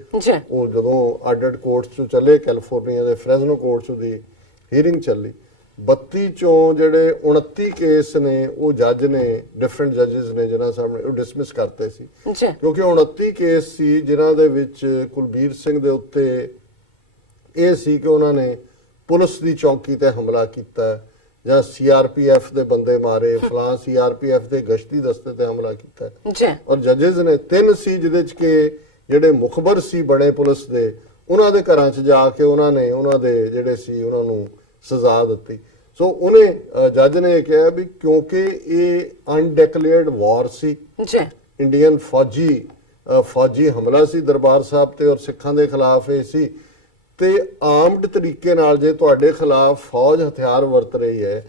ਉਹ ਜਦੋਂ ਅੱਡ ਕੋਰਟਸ 'ਚ ਚੱਲੇ, ਕੈਲੀਫੋਰਨੀਆ ਦੇ ਫ੍ਰੈਜ਼ਨੋ ਕੋਰਟਸ ਦੀ ਹੀਅਰਿੰਗ ਚੱਲੀ, 32 ਚੋਂ ਜਿਹੜੇ 29 ਕੇਸ ਨੇ ਉਹ ਜੱਜ ਨੇ, ਡਿਫਰੈਂਟ ਜੱਜਸ ਨੇ ਜਿਨ੍ਹਾਂ ਸਾਹਮਣੇ ਉਹ ਡਿਸਮਿਸ ਕਰਤੇ ਸੀ, ਕਿਉਂਕਿ 29 ਕੇਸ ਸੀ ਜਿਨ੍ਹਾਂ ਦੇ ਵਿੱਚ ਕੁਲਬੀਰ ਸਿੰਘ ਦੇ ਉੱਤੇ ਇਹ ਸੀ ਕਿ ਉਹਨਾਂ ਨੇ ਪੁਲਿਸ ਦੀ ਚੌਕੀ ਤੇ ਹਮਲਾ ਕੀਤਾ ਜਾਂ ਸੀਆਰਪੀਐਫ ਦੇ ਬੰਦੇ ਮਾਰੇ, ਫਲਾਂ ਸੀਆਰਪੀਐਫ ਦੇ ਗਸ਼ਤੀ ਦਸਤੇ ਤੇ ਹਮਲਾ ਕੀਤਾ ਜੀ ਔਰ ਜੱਜਸ ਨੇ 3 ਸੀ ਜਿਹਦੇ ਚ ਕਿ ਜਿਹੜੇ ਮੁਖਬਰ ਸੀ ਬੜੇ ਪੁਲਿਸ ਦੇ, ਉਹਨਾਂ ਦੇ ਘਰਾਂ 'ਚ ਜਾ ਕੇ ਉਹਨਾਂ ਨੇ ਉਹਨਾਂ ਦੇ ਜਿਹੜੇ ਸੀ ਉਹਨਾਂ ਨੂੰ ਸਜ਼ਾ ਦਿੱਤੀ। ਸੋ ਉਹਨੇ ਜੱਜ ਨੇ ਕਿਹਾ ਵੀ ਕਿਉਂਕਿ ਇਹ ਅਨਡਿਕਲੇਅਰਡ ਵਾਰ ਸੀ, ਜੀ ਇੰਡੀਅਨ ਫੌਜੀ ਹਮਲਾ ਸੀ ਦਰਬਾਰ ਸਾਹਿਬ ਤੇ ਔਰ ਸਿੱਖਾਂ ਦੇ ਖਿਲਾਫ ਇਹ ਸੀ, ਤੇ ਆਰਮਡ ਤਰੀਕੇ ਨਾਲ ਜੇ ਤੁਹਾਡੇ ਖਿਲਾਫ ਫੌਜ ਹਥਿਆਰ ਵਰਤ ਰਹੀ ਹੈ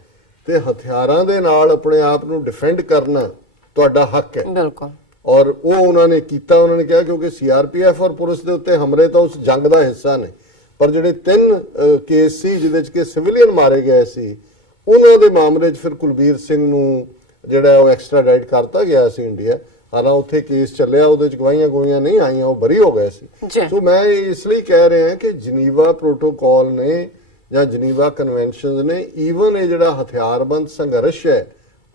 ਤੇ ਹਥਿਆਰਾਂ ਦੇ ਨਾਲ ਆਪਣੇ ਆਪ ਨੂੰ ਡਿਫੈਂਡ ਕਰਨਾ ਤੁਹਾਡਾ ਹੱਕ ਹੈ। ਬਿਲਕੁਲ। ਔਰ ਉਹ ਉਹਨਾਂ ਨੇ ਕੀਤਾ। ਉਹਨਾਂ ਨੇ ਕਿਹਾ ਕਿਉਂਕਿ ਸੀਆਰਪੀਐਫ ਔਰ ਪੁਲਿਸ ਦੇ ਉੱਤੇ ਹਮਲੇ ਤਾਂ ਉਸ ਜੰਗ ਦਾ ਹਿੱਸਾ ਨੇ, ਪਰ ਜਿਹੜੇ 3 ਕੇਸ ਸੀ ਜਿਹਦੇ ਚ ਕਿ ਸਿਵਿਲੀਅਨ ਮਾਰੇ ਗਏ ਸੀ, ਉਹਨਾਂ ਦੇ ਮਾਮਲੇ 'ਚ ਫਿਰ ਕੁਲਬੀਰ ਸਿੰਘ ਨੂੰ ਜਿਹੜਾ ਉਹ ਐਕਸਟ੍ਰਾਡਾਈਟ ਕਰਤਾ ਗਿਆ ਸੀ ਇੰਡੀਆ। ਹਾਲਾਂ ਉੱਥੇ ਕੇਸ ਚੱਲਿਆ, ਉਹਦੇ ਚ ਗਵਾਹੀਆਂ ਨਹੀਂ ਆਈਆਂ, ਉਹ ਬਰੀ ਹੋ ਗਏ ਸੀ। ਸੋ ਮੈਂ ਇਸ ਲਈ ਕਹਿ ਰਿਹਾ ਕਿ ਜਨੀਵਾ ਪ੍ਰੋਟੋਕਾਲ ਨੇ ਜਾਂ ਜਨੀਵਾ ਕਨਵੈਨਸ਼ਨਸ ਨੇ ਈਵਨ ਇਹ ਜਿਹੜਾ ਹਥਿਆਰਬੰਦ ਸੰਘਰਸ਼ ਹੈ,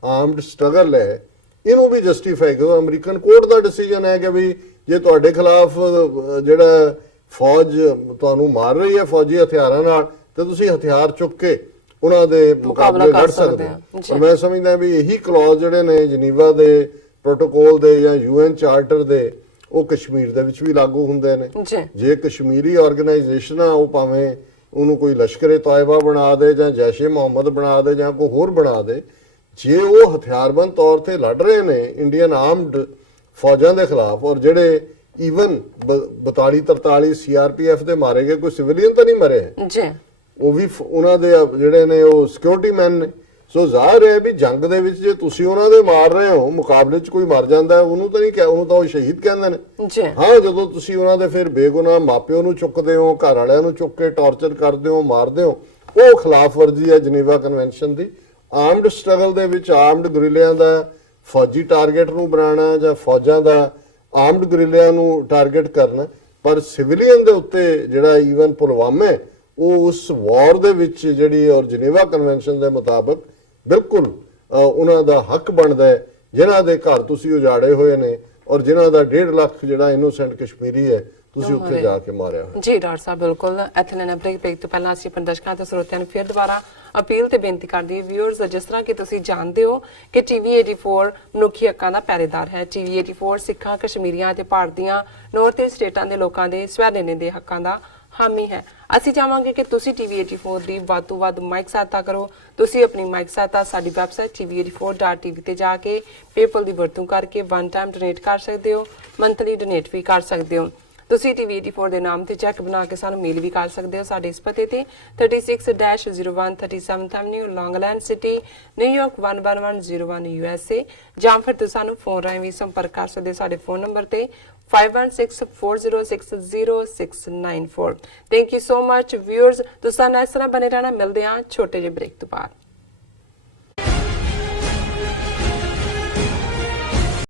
ਆਰਮਡ ਸਟਰਗਲ ਹੈ, ਇਹਨੂੰ ਵੀ ਜਸਟੀਫਾਈ ਕਰੋ। ਅਮਰੀਕਨ ਕੋਰਟ ਦਾ ਡਿਸੀਜਨ ਹੈ ਕਿ ਵੀ ਜੇ ਤੁਹਾਡੇ ਖਿਲਾਫ ਜਿਹੜਾ ਫੌਜ ਤੁਹਾਨੂੰ ਮਾਰ ਰਹੀ ਹੈ ਫੌਜੀ ਹਥਿਆਰਾਂ ਨਾਲ, ਤੇ ਤੁਸੀਂ ਹਥਿਆਰ ਚੁੱਕ ਕੇ ਉਹਨਾਂ ਦੇ ਮੁਕਾਬਲੇ ਲੜ ਸਕਦੇ ਹੋ। ਪਰ ਮੈਂ ਸਮਝਦਾ ਵੀ ਇਹੀ ਕਲੌਜ਼ ਜਿਹੜੇ ਨੇ ਜਨੀਵਾ ਦੇ ਪ੍ਰੋਟੋਕਾਲ ਦੇ ਜਾਂ ਯੂਐਨ ਚਾਰਟਰ ਦੇ, ਉਹ ਕਸ਼ਮੀਰ ਦੇ ਵਿੱਚ ਵੀ ਲਾਗੂ ਹੁੰਦੇ ਨੇ। ਜੇ ਕਸ਼ਮੀਰੀ ਆਰਗੇਨਾਈਜੇਸ਼ਨਾਂ ਉਹ ਭਾਵੇਂ ਉਹਨੂੰ ਕੋਈ ਲਸ਼ਕਰੇ ਤਾਇਬਾ ਬਣਾ ਦੇ ਜਾਂ ਜੈਸ਼ੇ ਮੁਹੰਮਦ ਬਣਾ ਦੇ ਜਾਂ ਕੋਈ ਹੋਰ ਬਣਾ ਦੇ, ਜੇ ਉਹ ਹਥਿਆਰਬੰਦ ਤੌਰ ਤੇ ਲੜ ਰਹੇ ਨੇ ਇੰਡੀਅਨ ਆਰਮਡ ਫੌਜਾਂ ਦੇ ਖਿਲਾਫ, ਔਰ ਜਿਹੜੇ ਈਵਨ 42-43 ਸੀਆਰਪੀਐਫ ਦੇ ਮਾਰੇ ਗਏ, ਕੋਈ ਸਿਵਿਲੀਅਨ ਤਾਂ ਨਹੀਂ ਮਰੇ ਜੀ, ਉਹ ਵੀ ਉਹਨਾਂ ਦੇ ਜਿਹੜੇ ਨੇ ਉਹ ਸਿਕਿਉਰਿਟੀ ਮੈਨ ਨੇ। ਸੋ ਜ਼ਾਹਿਰ ਹੈ ਵੀ ਜੰਗ ਦੇ ਵਿੱਚ ਜੇ ਤੁਸੀਂ ਉਹਨਾਂ ਦੇ ਮਾਰ ਰਹੇ ਹੋ, ਮੁਕਾਬਲੇ 'ਚ ਕੋਈ ਮਰ ਜਾਂਦਾ ਉਹਨੂੰ ਤਾਂ ਨਹੀਂ ਕਹਿ, ਉਹਨੂੰ ਤਾਂ ਉਹ ਸ਼ਹੀਦ ਕਹਿੰਦੇ ਨੇ। ਹਾਂ, ਜਦੋਂ ਤੁਸੀਂ ਉਹਨਾਂ ਦੇ ਫਿਰ ਬੇਗੁਨਾਹ ਮਾਪਿਓ ਨੂੰ ਚੁੱਕਦੇ ਹੋ, ਘਰ ਵਾਲਿਆਂ ਨੂੰ ਚੁੱਕ ਕੇ ਟੌਰਚਰ ਕਰਦੇ ਹੋ, ਮਾਰਦੇ ਹੋ, ਉਹ ਖਿਲਾਫ ਵਰਜੀ ਹੈ ਜਨੀਵਾ ਕਨਵੈਨਸ਼ਨ ਦੀ। ਆਰਮਡ ਸਟਰਗਲ ਦੇ ਵਿੱਚ ਆਰਮਡ ਗੁਰਿਲਿਆਂ ਦਾ ਫੌਜੀ ਟਾਰਗੇਟ ਨੂੰ ਬਣਾਉਣਾ ਜਾਂ ਫੌਜਾਂ ਦਾ ਆਰਮਡ ਗੁਰਿਲਿਆਂ ਨੂੰ ਟਾਰਗੇਟ ਕਰਨਾ, ਪਰ ਸਿਵਿਲੀਅਨ ਦੇ ਉੱਤੇ ਜਿਹੜਾ ਈਵਨ ਪੁਲਵਾਮਾ ਉਹ ਉਸ ਵਾਰ ਦੇ ਵਿੱਚ ਜਿਹੜੀ ਔਰ ਜਨੀਵਾ ਕਨਵੈਨਸ਼ਨ ਦੇ ਮੁਤਾਬਕ ਬਿਲਕੁਲ ਉਹਨਾਂ ਦਾ ਹੱਕ ਬਣਦਾ ਹੈ, ਜਿਨ੍ਹਾਂ ਦੇ ਘਰ ਤੁਸੀਂ ਉਜਾੜੇ ਹੋਏ ਨੇ ਔਰ ਜਿਨ੍ਹਾਂ ਦਾ 1.5 ਲੱਖ ਜਿਹੜਾ ਇਨੋਸੈਂਟ ਕਸ਼ਮੀਰੀ ਹੈ ਤੁਸੀਂ ਉੱਥੇ ਜਾ ਕੇ ਮਾਰਿਆ ਹੋਇਆ। ਜੀ ਡਾਕਟਰ ਸਾਹਿਬ, ਬਿਲਕੁਲ। ਇੱਥੇ ਲੈਣਾ ਬ੍ਰੇਕ ਤੋਂ ਪਹਿਲਾਂ ਅਸੀਂ ਆਪਣੇ ਦਰਸ਼ਕਾਂ ਤੇ ਸਰੋਤਿਆਂ ਨੂੰ ਫਿਰ ਦੁਬਾਰਾ ਅਪੀਲ ਤੇ ਬੇਨਤੀ ਕਰਦੀ ਹਾਂ, ਵਿਊਅਰਸ, ਜਿਸ ਤਰ੍ਹਾਂ ਕਿ ਤੁਸੀਂ ਜਾਣਦੇ ਹੋ ਕਿ ਟੀਵੀ 84 ਮਨੁੱਖੀ ਹੱਕਾਂ ਦਾ ਪਹਿਰੇਦਾਰ ਹੈ। ਟੀਵੀ 84 ਸਿੱਖਾਂ, ਕਸ਼ਮੀਰੀਆਂ ਤੇ ਭਾਰਤ ਦੀਆਂ ਨਾਰਥ ਈਸਟ ਸਟੇਟਾਂ ਦੇ ਲੋਕਾਂ ਦੇ ਸਵੈ-ਨਿਰਣੇ ਦੇ ਹੱਕਾਂ ਦਾ ਹਾਮੀ ਹੈ। ਅਸੀਂ ਚਾਹਾਂਗੇ ਕਿ ਤੁਸੀਂ ਟੀਵੀ 84 ਦੀ ਵੱਧ ਤੋਂ ਵੱਧ ਮਾਈਕ ਸਹਾਇਤਾ ਕਰੋ। ਤੁਸੀਂ ਆਪਣੀ ਮਾਈਕ ਸਹਾਇਤਾ ਸਾਡੀ ਵੈਬਸਾਈਟ tv84.tv ਤੇ ਜਾ ਕੇ ਪੇਪਲ ਦੀ ਵਰਤੋਂ ਕਰਕੇ ਵਨ ਟਾਈਮ ਡੋਨੇਟ ਕਰ ਸਕਦੇ ਹੋ, ਮੰਥਲੀ ਡੋਨੇਟ ਵੀ ਕਰ ਸਕਦੇ ਹੋ। ਤੁਸੀਂ ਟੀਵੀ 84 ਦੇ ਨਾਮ ਤੇ ਚੈੱਕ ਬਣਾ ਕੇ ਸਾਨੂੰ ਮੇਲ ਵੀ ਕਰ ਸਕਦੇ ਹੋ ਸਾਡੇ ਇਸ ਪਤੇ ਤੇ 36-01 37th avenue, Long Island city, New York 11101 USA, ਜਾਂ ਫਿਰ ਤੁਸੀਂ ਸਾਨੂੰ ਫੋਨ ਰਾਹੀਂ ਵੀ ਸੰਪਰਕ ਕਰ ਸਕਦੇ ਹੋ ਸਾਡੇ ਫੋਨ ਨੰਬਰ ਤੇ 5164060694। Thank you so much viewers. ਤੁਸੀਂ ਨਾਲ ਇਸ ਤਰ੍ਹਾਂ ਬਣੇ ਰਹਿਣਾ। ਮਿਲਦੇ ਹਾਂ ਛੋਟੇ ਜਿਹੇ ਬ੍ਰੇਕ ਤੋਂ ਬਾਅਦ।